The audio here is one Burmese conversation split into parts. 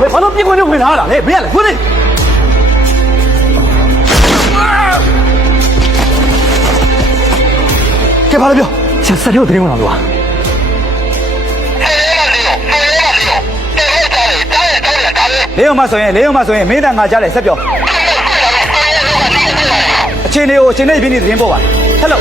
မှာပဲဘာလို့ပြစ်ခွင့်နဲ့ဝင်လာတာလဲမင်းကလည်းခွင့်နေကဲဘာလို့ပြောဆက်ဆက်တော့တင်းဝင်လာလို့လေးအောင်မဆိုရင်လေးအောင်မဆိုရင်မင်းတန်ငါကြားတယ်ဆက်ပြောအခြေအနေကိုအချိန်နဲ့ပြင်းနေသတင်းပို့ပါဟယ်လို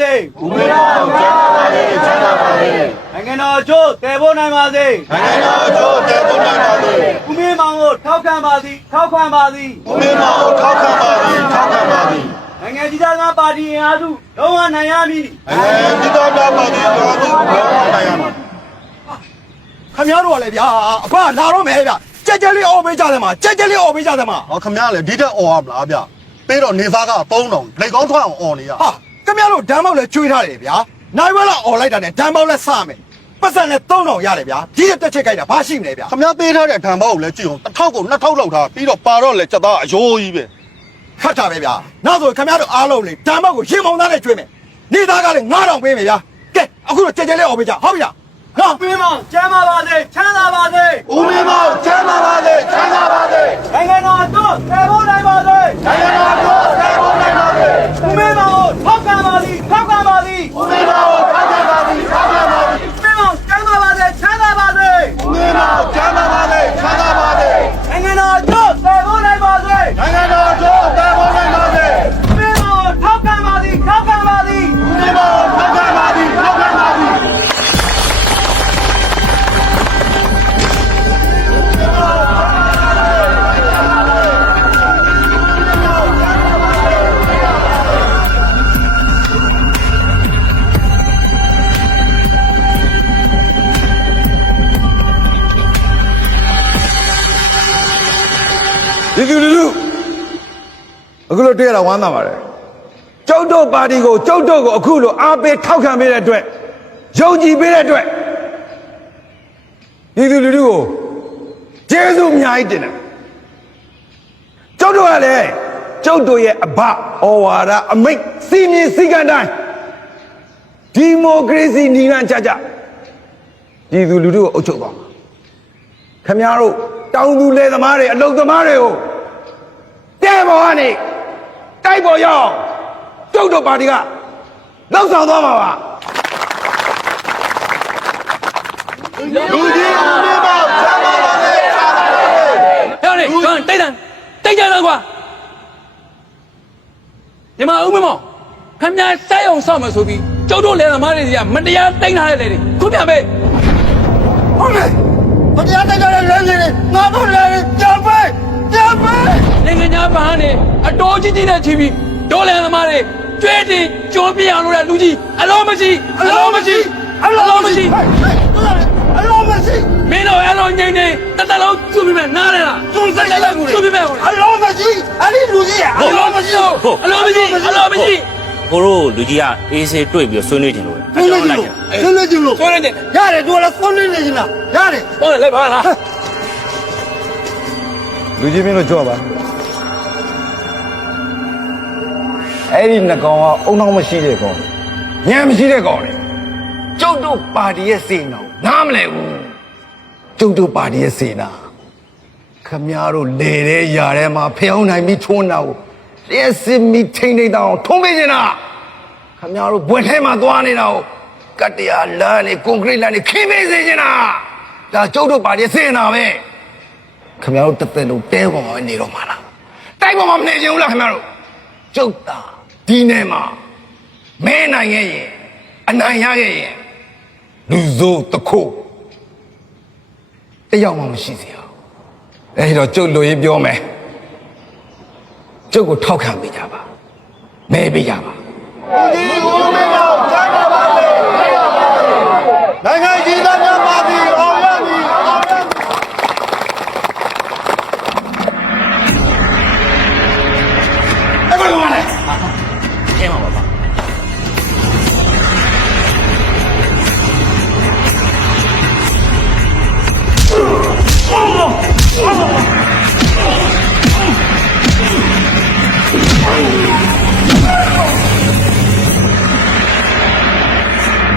စေချမ်းသာပါစေဘုရားချမ်းသာပါစေချမ်းသာပါစေနိုင်ငံတော်ချို့တည်ဖို့နိုင်ပါစေနိုင်ငံတော်တို့တေဖို့နိုင်ပါစေဦးမင်းမောင်ကိုထောက်ခံပါသည်ထောက်ခံပါသည်ဘုမင်းတော်ကိုထောက်ခံပါသည်ထောက်ခံပါသည်နိုင်ငံကြီးသားများပါတီအင်အားစုလုံးဝနိုင်ရမည်နိုင်ငံပြည်တော်များပါသည်တော်သူဘောင်းနိုင်ရမှာခမရတို့ကလည်းဗျာအဖလာတော့မယ်ဗျကြက်ကြက်လေးအော်ပေးကြတယ်မှာကြက်ကြက်လေးအော်ပေးကြတယ်မှာဟောခမရလေဒီတက်អော်ရမလားဗျပေးတော့နေစားက3000လက်ကောင်းထွက်အောင်អော်နေရဟာ ခမရတို့ဓာတ်မောက်လည်းကျွေးထားတယ်ဗျာနိုင်ဝဲလာအော်လိုက်တာနဲ့ဓာတ်မောက်လည်းစမယ်ပတ်စံနဲ့3000ရတယ်ဗျာဒီတက်ချက်ကြိုက်တာဘာရှိမလဲဗျာခမရပေးထားတဲ့ဓာန်ဘောက်ကိုလည်းကြည့်အောင်1000ကို2000လောက်ထားပြီးတော့ပါတော့လေစက်သားအယိုးကြီးပဲခတ်တာပဲဗျာနောက်ဆိုခမရတို့အားလုံးလေဓာတ်မောက်ကိုရင်မောင်သားနဲ့ကျွေးမယ်နေသားကလည်း9000ပေးမယ်ဗျာကဲအခုတော့ကြက်ကြက်လေးအော်ပေးကြဟုတ်ပြီလား နော်ဦးမင်းမောင်ချမ်းသာပါစေချမ်းသာပါစေဦးမင်းမောင်ချမ်းသာပါစေချမ်းသာပါစေနိုင်ငံတော်တို့တည်ဖို့နိုင်ပါစေနိုင်ငံတော်တို့တေဖို့နိုင်ပါစေဦးမင်းမောင်ကိုထောက်ခံပါသည်ထောက်ခံပါသည်ဦးမင်းမောင်ထောက်ခံပါသည်ထောက်ခံပါ အခုလိုတွေ့ရတာဝမ်းသာပါတယ်ကျုပ်တို့ပါတီကိုကျုပ်တို့ကိုအခုလိုအားပေးထောက်ခံပေးတဲ့အတွက်ယုံကြည်ပေးတဲ့အတွက်ဒီသူလူလူကိုကျေးဇူးအများကြီးတင်တယ်ကျုပ်တို့ကလည်းကျုပ်တို့ရဲ့အဘဩဝါဒအမိတ်စီမင်းစည်းကမ်းတိုင်းဒီမိုကရေစီညီလန်းကြကြဒီသူလူထုကိုအုပ်ချုပ်ပါခမရတို့တောင်သူလယ်သမားတွေအလုပ်သမားတွေကိုတဲပေါ်ကနေ တိုက်ပေါ်ရောက်ကျုပ်တို့ပါတီကလှုပ်ဆောင်သွားမှာပါလူကြီးဦးမေမောင်ချမ်းသာပါစေချမ်းသာပါစေဟဲ့လေကွန်တိတ်တန်တိတ်ကြတော့ကွာညီမဦးမမောင်ခမညာစိုက်အောင်ဆောက်မယ်ဆိုပြီးကျုပ်တို့လယ်သမားတွေကမတရားတိတ်ထားတဲ့လေတွေခုပြန်ပေးဟုတ်တယ်မတရားတိုက်ကြတဲ့လမ်းကြီးတွေငါတို့လည်း တော်ကြီးကြီးနဲ့ချီပြီးဒေါ်လယ်သမားတွေကျွဲတင်ကြိုးပြအောင်လို့တဲ့လူကြီးအလုံးမရှိအလုံးမရှိအလုံးမရှိအလောမရှိမင်းတို့အလုံးငိမ့်နေတတလုံးကျူပြီးမဲ့နားရလားကျူစိတ်လိုက်ကျူပြီးမဲ့ဟိုအလောမရှိအဲ့ဒီလူကြီးကအလောမရှိအလုံးမရှိအလုံးမရှိကိုတို့လူကြီးကအေးဆေးတွေ့ပြီးဆွေးနွေးကြလို့ဆွေးနွေးကြည့်လို့ဆွေးနွေးကြည့်လို့ဆိုရတယ်ရတယ်သူကလည်းဆွေးနွေးနေချင်လားရတယ်ဟုတ်တယ်လိုက်ပါလားလူကြီးမင်းတို့ကြောက်ပါ အဲ့ဒီနှကောင်ကအုံနောက်မရှိတဲ့ကောင်ညံမရှိတဲ့ကောင်လေကျုပ်တို့ပါတီရဲ့စေနာကိုနားမလဲဘူးကျုပ်တို့ပါတီရဲ့စေနာခမည်းတော်လေတဲ့ຢာထဲမှာဖျောင်းနိုင်ပြီးထွန်းတာကိုလျှက်စစ်မိထိမ့်နေတောင်ထုံးပေးနေတာခမည်းတော်ဘွယ်ထဲမှာသွားနေတာကိုကတ္တရာလမ်းနေကွန်ကရစ်လမ်းနေခင်းပေးစေချင်တာဒါကျုပ်တို့ပါတီရဲ့စေနာပဲခင်ဗျားတို့တစ်သက်လုံးတဲပေါ်မှာနေတော့မှာလားတိုက်ပေါ်မှာမနေချင်ဘူးလားခင်ဗျားတို့ကျုပ်တာ ဒီနေ့မှာမဲနိုင်ရဲ့ရင်အနိုင်ရရဲ့ရင်လူစိုးတစ်ခုတယောက်မှမရှိစေအောင်အဲဒီတော့ကျုပ်လူရေးပြောမယ်ကျုပ်ကိုထောက်ခံပေးကြပါမဲပေးကြပါလူကြီး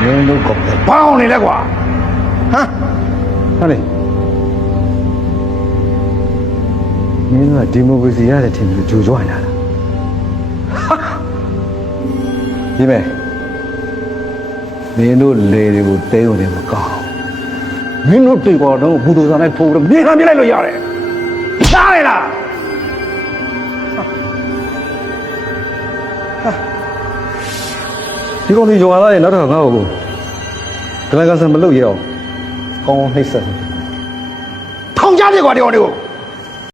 မင်းတို့ကောင်လည်းဘောင်းနေလဲကွာဟမ်ဟာလေမင်းတို့ကဒီမိုကရေစီရတဲ့ထင်ပြီးကြိုးကြွနေတာလားဒီမဲ့မင်းတို့လေတွေကိုတဲုံတယ်မကောင်းမင်းတို့တေပေါ်တော့ဘူဒိုဇာနဲ့ထိုးတော့မြေခံပြလိုက်လို့ရတယ်ရှားလေလား ဒီကောင်ကြီးဂျွာလာရဲ့နောက်တော့ငါ့ကိုဒလန်ကဆန်မလုပ်ရအောင်ကောင်းကောင်းနှိပ်စက်ထောင်ကြတယ်ကွာဒီကောင်တွေကို